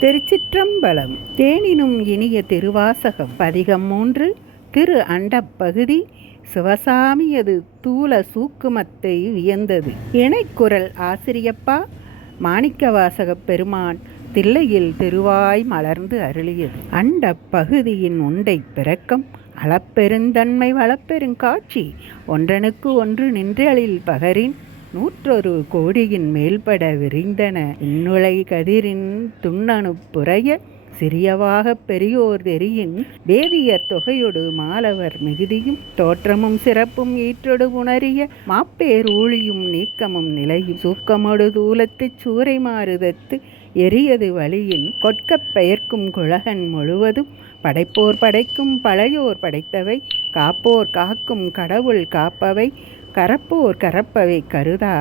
திருச்சிற்றம்பலம் தேனினும் இனிய திருவாசகம். பதிகம் மூன்று திரு அண்டப்பகுதி சிவசாமியது தூல சூக்குமத்தை வியந்தது. இணைக்குரல் ஆசிரியப்பா மாணிக்கவாசகப் பெருமான் தில்லையில் திருவாய் மலர்ந்து அருளியது. அண்டப்பகுதியின் உண்டை பிறக்கம் அளப்பெருந்தன்மை வளப்பெருங்காட்சி ஒன்றனுக்கு ஒன்று நின்றலில் பகரின் நூற்றொரு கோடியின் மேல்பட விரிந்தன. இன்னுளை கதிரின் துண்ணனு புறைய சிறியவாக பெரியோர் தெரியின் வேதியர் தொகையொடு மாலவர் மிகுதியும் தோற்றமும் சிறப்பும் ஈற்றொடு உணரிய மாப்பேர் ஊழியும் நீக்கமும் நிலையும். சூக்கமொடு தூலத்துச் சூறை மாறுதத்து எரியது வழியின் கொட்கப் பெயர்க்கும் குழகன் முழுவதும் படைப்போர் படைக்கும் பழையோர் படைத்தவை காப்போர் காக்கும் கடவுள் காப்பவை கரப்போர் கரப்பவை கருதா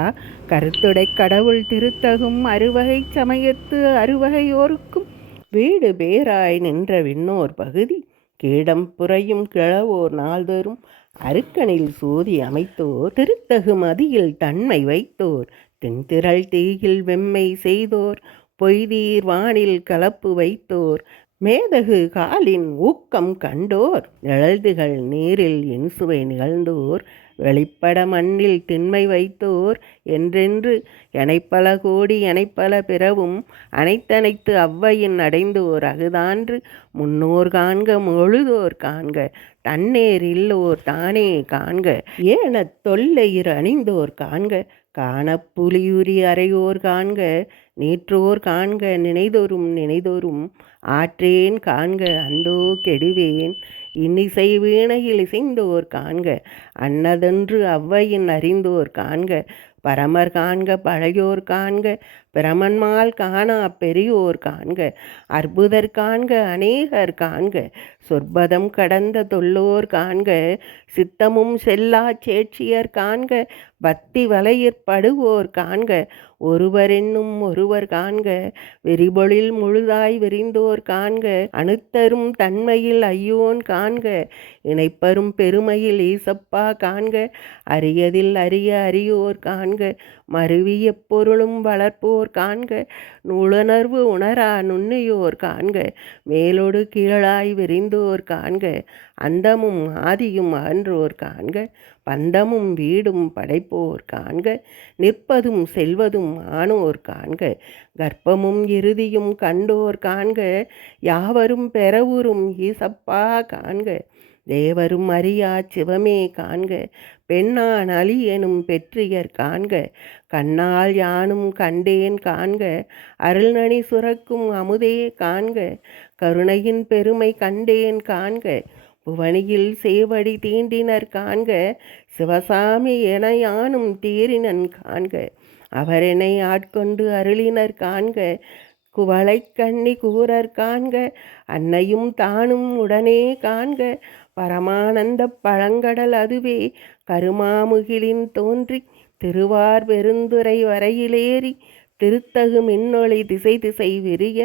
கருத்துடை கடவுள் திருத்தகும் அறுவகை சமயத்து அறுவகையோருக்கும் வீடு பேராய் நின்ற விண்ணோர் பகுதி கீடம் புறையும் கிழவோர் நாள்தரும் அருக்கனில் சூதி அமைத்தோர் திருத்தகு மதியில் தன்மை வைத்தோர் தென்திரள் தீயில் வெம்மை செய்தோர் பொய்தீர் வானில் கலப்பு வைத்தோர் மேதகு காலின் ஊக்கம் கண்டோர் நிழல்துகள் நீரில் இன்சுவை நிகழ்ந்தோர் வெளிப்பட மண்ணில் திண்மை வைத்தோர் என்றென்று எனைப்பல கோடி எனைப்பல பிறவும் அனைத்தனைத்து அவ்வையின் அடைந்தோர் அகுதான்று முன்னோர் காண்க முழுதோர் காண்க தன்னேர் இல்லோர் தானே காண்க ஏனத் தொல்லையிர் அணிந்தோர் காண்க காணப்புலியுரி அறையோர் காண்க நேற்றோர் காண்க நினைதோறும் நினைதோறும் ஆற்றேன் காண்க அந்தோ கெடுவேன் இன்னிசை வீணையில் இசைந்தோர் காண்க அன்னதென்று அவ்வையின் அறிந்தோர் காண்க பரமர் காண்க பழையோர் காண்க பிரமன்மால் காணா பெரியோர் காண்க அற்புதர் காண்க அநேகர் காண்க சொற்பதம் கடந்த தொல்லோர் காண்க சித்தமும் செல்லா சேட்சியர் காண்க பக்தி வலையிற்படுவோர் காண்க ஒருவரென்னும் ஒருவர் காண்க விரிபொழில் முழுதாய் விரிந்தோர் காண்க அணுத்தரும் தன்மையில் ஐயோன் காண்க இணைப்பரும் பெருமையில் ஈசப்பா காண்க அரியதில் அரிய அரியோர் காண்க மருவிய பொருளும் வளர்ப்போர் காண்க நூலுணர்வு உணரா நுண்ணியோர் காண்க மேலோடு கீழாய் விரிந்தோர் காண்க அந்தமும் ஆதியும் அகன்றோர் காண்க பந்தமும் வீடும் படைப்போர் காண்க நிற்பதும் செல்வதும் ஆனோர் காண்க கர்ப்பமும் இறுதியும் கண்டோர் காண்க யாவரும் பெறவுறும் ஈசப்பா காண்க தேவரும் அறியா சிவமே காண்க பெண்ணான் அலி எனும் பெற்றியர் காண்க கண்ணால் யானும் கண்டேன் காண்க அருள்நணி சுரக்கும் அமுதே காண்க கருணையின் பெருமை கண்டேன் காண்க புவனியில் சேவடி தீண்டினர் காண்க சிவசாமி என யானும் தீரினன் காண்க அவரெனை ஆட்கொண்டு அருளினர் காண்க குவளை கண்ணி கூறர் காண்க அன்னையும் தானும் உடனே காண்க. பரமானந்த பழங்கடல் அதுவே கருமாமுகிலின் தோன்றி திருவார் பெருந்துரை வரையிலேறி திருத்தகு மின்னொளி திசை திசை விரிய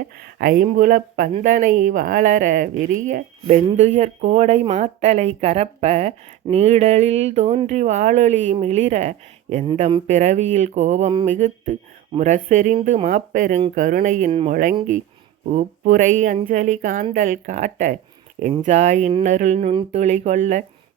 ஐம்புலப் பந்தனை வாளர விரிய வெந்துயர் கோடை மாத்தலை கரப்ப நீடலில் தோன்றி வாழொளி மிளிர எந்தம் பிறவியில் கோபம் மிகுத்து முரசெறிந்து மாப்பெருங்கருணையின் முழங்கி பூப்புரை அஞ்சலி காந்தல் காட்ட எஞ்சாய் இன்னருள் நுண்துளி கொள்ள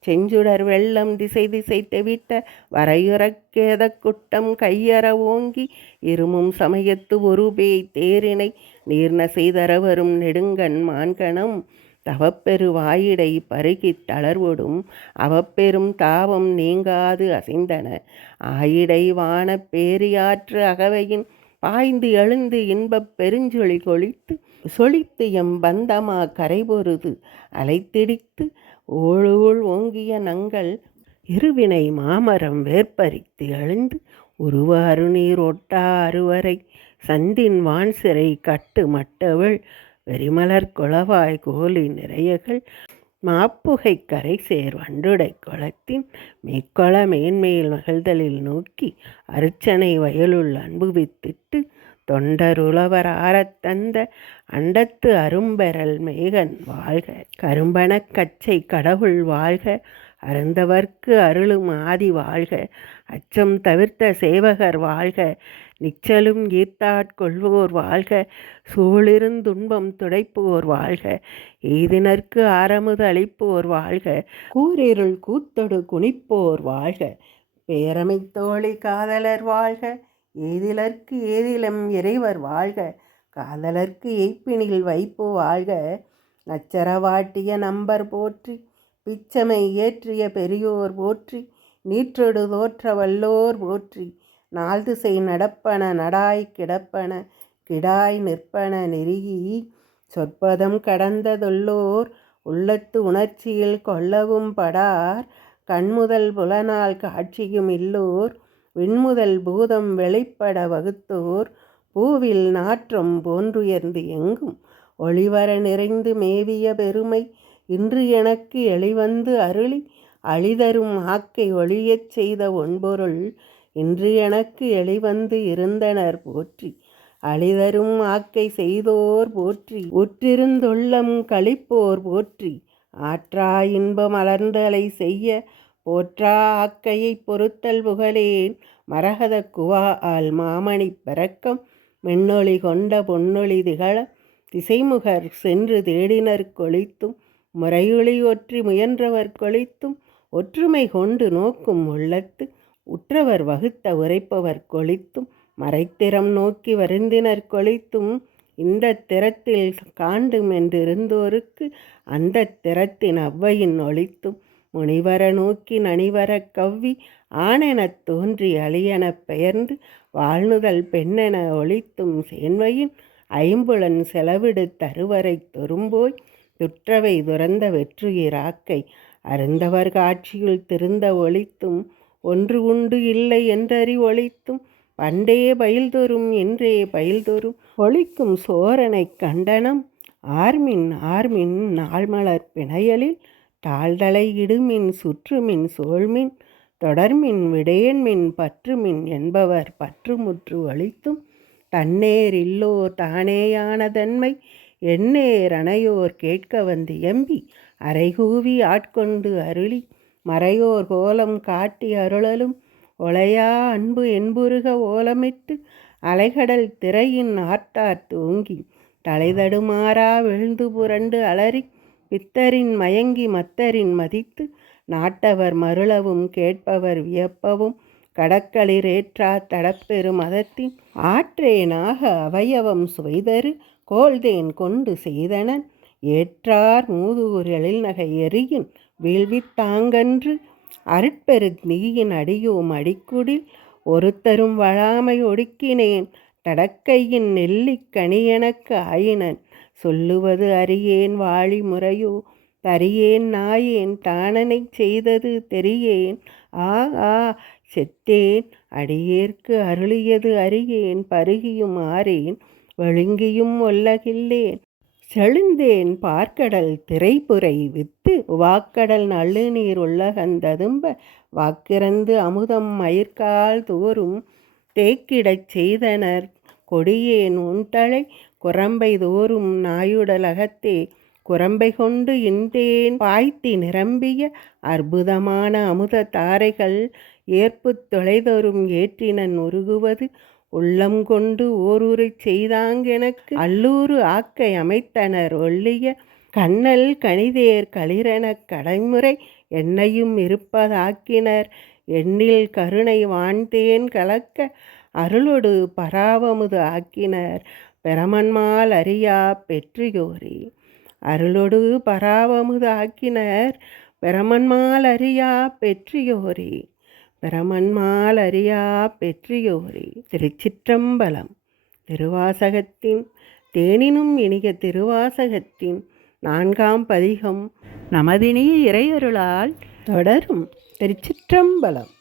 செஞ்சுடர் வெள்ளம் திசை திசை தெவிட்ட வரையுறக்கேத குட்டம் கையற ஓங்கி இருமும் சமயத்து ஒரு பேய் தேரினை நீர்ண செய்தரவரும் நெடுங்கண் மான்கணம் தவப்பெரு வாயிடை பருகித் தளர்வொடும் அவப்பெரும் தாவம் நீங்காது அசைந்தன. ஆயிடை வான பேரியாற்று அகவையின் பாய்ந்து எழுந்து இன்பப் பெருஞ்சொளி கொளித்து சொலித்து எம் பந்தமா கரைபொருது அலைத்திடித்து ஓழூழ் ஓங்கிய நங்கள் இருவினை மாமரம் வேற்பறித்து எழுந்து உருவ அருநீர் ஒட்டா அருவரை சந்தின் வான் சிறை கட்டு மட்டவள் வெறிமலர் குளவாய் கோலி நிறையகள் மாப்புகை கரை சேர் வண்டுடை குளத்தின் மேற்கொள மேன்மேல் மகிழ்தலில் நோக்கி அர்ச்சனை வயலுள் அன்புவித்திட்டு தொண்டருளவரத்தந்த தந்த அண்டத்து அரும்பெறல் மேகன் வாழ்க. கரும்பணக் கச்சை கடவுள் வாழ்க. அருந்தவர்க்கு அருளும் ஆதி வாழ்க. அச்சம் தவிர்த்த சேவகர் வாழ்க. நிச்சலும் ஈர்த்தாட்கொள்வோர் வாழ்க. சூழிருந்துன்பம் துடைப்போர் வாழ்க. எய்தினர்க்கு ஆரமுது அளிப்போர் வாழ்க. கூரிருள் கூத்தொடு குனிப்போர் வாழ்க. பேரமைத்தோழி காதலர் வாழ்க. ஏதிலர்க்கு ஏதிலம் இறைவர் வாழ்க? காதலர்க்கு எய்ப்பினில் வைப்பு வாழ்க? நச்சரவாட்டிய நம்பர் போற்றி பிச்சமை ஏற்றிய பெரியோர் போற்றி நீற்றொடு தோற்ற வல்லோர் போற்றி நாள் திசை நடப்பன நடாய் கிடப்பன கிடாய் நிற்பன நெருகி சொற்பதம் கடந்ததொல்லோர் உள்ளத்து உணர்ச்சியில் கொள்ளவும் படார் கண்முதல் புலனால் காட்சியும் இல்லோர் விண்முதல் பூதம் வெளிப்பட வகுத்தோர் பூவில் நாற்றம் போன்றுயர்ந்து எங்கும். ஒளிவர நிறைந்து மேவிய பெருமை இன்று எனக்கு எளிவந்து அருளி அழிதரும் ஆக்கை ஒளியச் செய்த ஒன்பொருள் இன்று எனக்கு எளிவந்து இருந்தனர் போற்றி. அழிதரும் ஆக்கை செய்தோர் போற்றி உற்றிருந்தொள்ளம் கழிப்போர் போற்றி. ஆற்றா இன்பம் அலர்ந்தலை செய்ய போற்றா ஆக்கையை பொறுத்தல் புகழேன். மரகத குவா ஆல் மாமணி பறக்கம் மென்னொளி கொண்ட பொன்னொளி திகழ திசைமுகர் சென்று தேடினர் கொளித்தும் முறையொளி ஒற்றி முயன்றவர் கொளித்தும் ஒற்றுமை கொண்டு நோக்கும் உள்ளத்து உற்றவர் வகுத்த உரைப்பவர் கொளித்தும் மறைத்திறம் நோக்கி வருந்தினர் கொளித்தும் இந்த திறத்தில் காண்டும் என்றிருந்தோருக்கு அந்த திறத்தின் அவ்வையின் ஒளித்தும் முனிவர நோக்கி நனிவர கவ்வி ஆனெனத் தோன்றி அழியெனப் பெயர்ந்து வாழ்நுதல் பெண்ணென ஒழித்தும் சேன்வையின் ஐம்புலன் செலவிடு தருவரை தொரும்போய் துற்றவை துறந்த வெற்றுயிராக்கை அருந்தவர் காட்சியில் திருந்த ஒழித்தும் ஒன்று உண்டு இல்லை என்றறி ஒழித்தும் பண்டே பயில்தொரும் என்றே பயில்தொரும் ஒழிக்கும் சோரனை கண்டனம் ஆர்மின் ஆர்மின் நாள்மலர் பிணையலில் தாழ்தலை இடுமின் சுற்றுமின் சோழ்மின் தொடர்மின் விடையன்மின் பற்றுமின் என்பவர் பற்றுமுற்று ஒழித்தும் தன்னேர் இல்லோர் தானேயானதன்மை எண்ணேர் அணையோர் கேட்க வந்து எம்பி அரைகூவி ஆட்கொண்டு அருளி மறையோர் கோலம் காட்டி அருளலும் ஒளையா அன்பு என்புருக ஓலமிட்டு அலைகடல் திரையின் ஆர்த்தார் தூங்கி தலைதடுமாறா விழுந்து புரண்டு அலறி பித்தரின் மயங்கி மத்தரின் மதித்து நாட்டவர் மருளவும் கேட்பவர் வியப்பவும் கடக்களிரேற்றா தடப்பெரு மதத்தின் ஆற்றேனாக அவயவம் சுவைதரு கோல்தேன் கொண்டு செய்தனன் ஏற்றார் மூதூரில் நகை எரியின் வீழ்வித்தாங்கன்று அருட்பெரு நீயின் அடியும் அடிக்குடில் ஒருத்தரும் வழாமை ஒடுக்கினேன் தடக்கையின் நெல்லிக்கணி எனக்கு ஆயினன் சொல்லுவது அறியேன் வாழி முறையோ தரியேன் நாயேன் தானனை செய்தது தெரியேன். ஆ ஆ செத்தேன். அடியேற்கு அருளியது அறியேன். பருகியும் ஆறேன். வழுங்கியும் ஒல்லகில்லேன். செழுந்தேன் பார்க்கடல் திரைப்புரை வித்து வாக்கடல் நள்ளுநீர் உள்ளகந்ததும்ப வாக்கிறந்து அமுதம் மயிர்கால் தோறும் தேக்கிடச் செய்தனர். கொடியேன் உண்டலை குரம்பை தோறும் நாயுடலகத்தே குரம்பை கொண்டு இன்றேன் பாய்த்தி நிரம்பிய அற்புதமான அமுத தாரைகள் ஏற்பு தொலைதொரும் ஏற்றினன் உருகுவது உள்ளம் கொண்டு ஓரூரை செய்தாங்கெனக்கு அல்லூறு ஆக்கை அமைத்தனர் ஒல்லிய கண்ணல் கணிதேர் களிரெனக் கடைமுறை என்னையும் இருப்பதாக்கினர். எண்ணில் கருணை வான்தேன் கலக்க அருளொடு பராவமுது ஆக்கினர். பெரமன்மால் அறியா பெற்றியோரே. அருளொடு பராவமுதாக்கினர் பெறமன்மால் பெரமன்மால் அறியா பெற்றியோரே. பெறமன்மால் அறியா பெற்றியோரே. திருச்சிற்றம்பலம் திருவாசகத்தின் தேனினும் இனிய திருவாசகத்தின் நான்காம் பதிகம் நமதினிய இறையருளால் தொடரும் திருச்சிற்றம்பலம்.